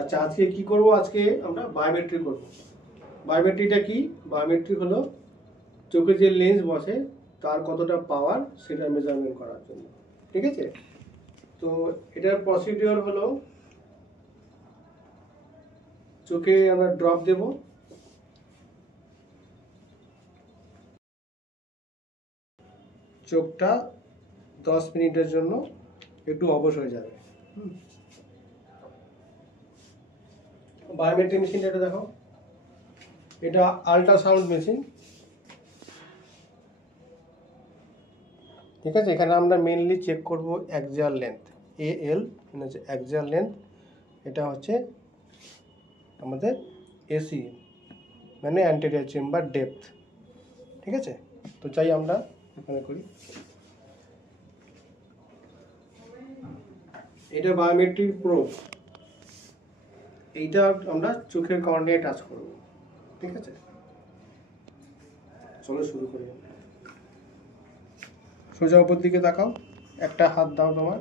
আচ্ছা, আজকে কি করব? আজকে আমরা বায়োমেট্রি করব। বায়োমেট্রিটা কি? বায়োমেট্রি হলো চোখে যে লেন্স বসে তার কতটা পাওয়ার সেটা মেজারমেন্ট করার জন্য। ঠিক আছে? তো এটার প্রসিডিওর হলো চোখে আমরা ড্রপ দেব, চোখটা 10 মিনিটের জন্য একটু অবশ হয়ে যাবে। বায়োমেট্রি মেশিনটা এটা দেখো, এটা আল্ট্রাসাউন্ড মেশিন। ঠিক আছে, এখানে আমরা মেনলি চেক করব অ্যাক্সিয়াল লেন্থ, এএল মানে হচ্ছে অ্যাক্সিয়াল লেন্থ। এটা হচ্ছে আমাদের এসি মানে অ্যান্টেরিয়র চেম্বার ডেপথ। ঠিক আছে, তো চাই আমরা এখানে করি। এটা বায়োমেট্রিক প্রোব, এইটা আমরা চোখের কর্নিয়ায় টাচ করব। ঠিক আছে, চলো শুরু করি। সোজা উপর দিকে তাকাও, একটা হাত দাও তোমার।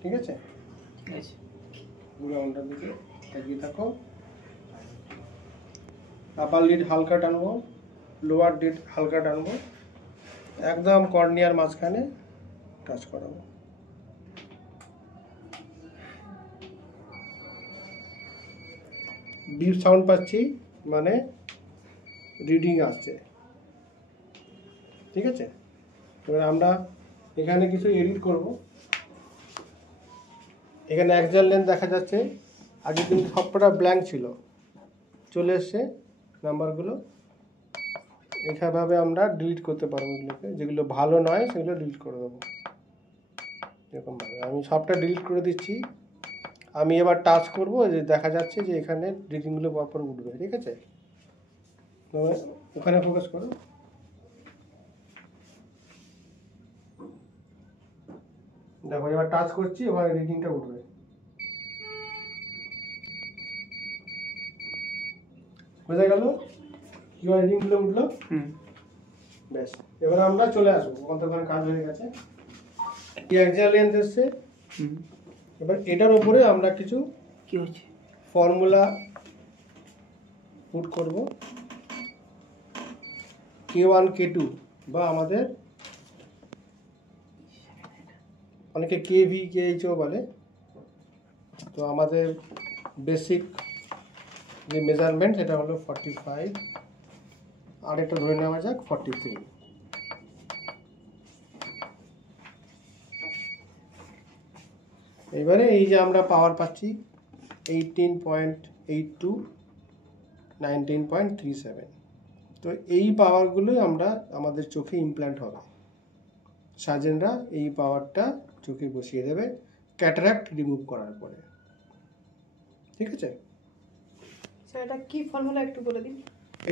ঠিক আছে, পুরো আঙুলটার দিকে এগিয়ে থাকো। আপার লিড হালকা টানবো, লোয়ার লিড হালকা টানবো, একদম কর্নিয়ার মাঝখানে টাচ করাবো। বিপ সাউন্ড পাচ্ছি মানে রিডিং আসছে। ঠিক আছে, এবার আমরা এখানে কিছু এডিট করব। এখানে অ্যাক্সিয়াল লেন্থ দেখা যাচ্ছে, আগে কিন্তু সবকটা ব্ল্যাঙ্ক ছিল, চলে এসছে নাম্বারগুলো। এইভাবে আমরা ডিলিট করতে পারবো এগুলোকে, যেগুলো ভালো নয় সেগুলো ডিলিট করে দেবো। এরকমভাবে আমি সবটা ডিলিট করে দিচ্ছি। আমি এবার টাচ করব, যে দেখা যাচ্ছে যে এখানে রিডিংগুলো পরপর উঠবে। ঠিক আছে, ওখানে ফোকাস করো। দেখো এবার টাচ করছি, এবার রিডিংটা উঠবে। বোঝা গেল কিভাবে রিডিংগুলো উঠলো? ব্যাস, এবার আমরা চলে আসবো, কতক্ষণ কাজ হয়ে গেছে। অ্যাক্সিয়াল লেন্থ এসছে। এবার এটার উপরে আমরা কিছু কি হচ্ছে ফর্মুলা পুট করব, K1 K2 বা আমাদের অনেকে KV KHও বলে। তো আমাদের বেসিক যে মেজারমেন্ট সেটা হলো 45, আর একটা ধরে নেওয়া যাক 43। এবারে এই যে আমরা পাওয়ার পাচ্ছি 18.82, 19.37। তো এই পাওয়ারগুলোই আমরা আমাদের চোখে ইমপ্ল্যান্ট হবে। সার্জেনরা এই পাওয়ারটা চোখে বসিয়ে দেবে ক্যাটারাক্ট রিমুভ করার পরে। ঠিক আছে, স্যার এটা কি ফর্মুলা একটু বলে দিন।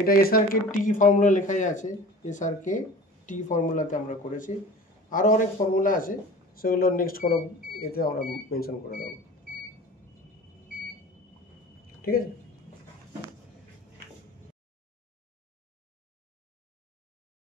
এটা এসআরকে টি ফর্মুলা লেখাই আছে, এসআরকে টি ফর্মুলাতে আমরা করেছি। আরও অনেক ফর্মুলা আছে, সেগুলো নেক্সট কোনো এতে আমরা মেনশন করে দেবো। ঠিক আছে।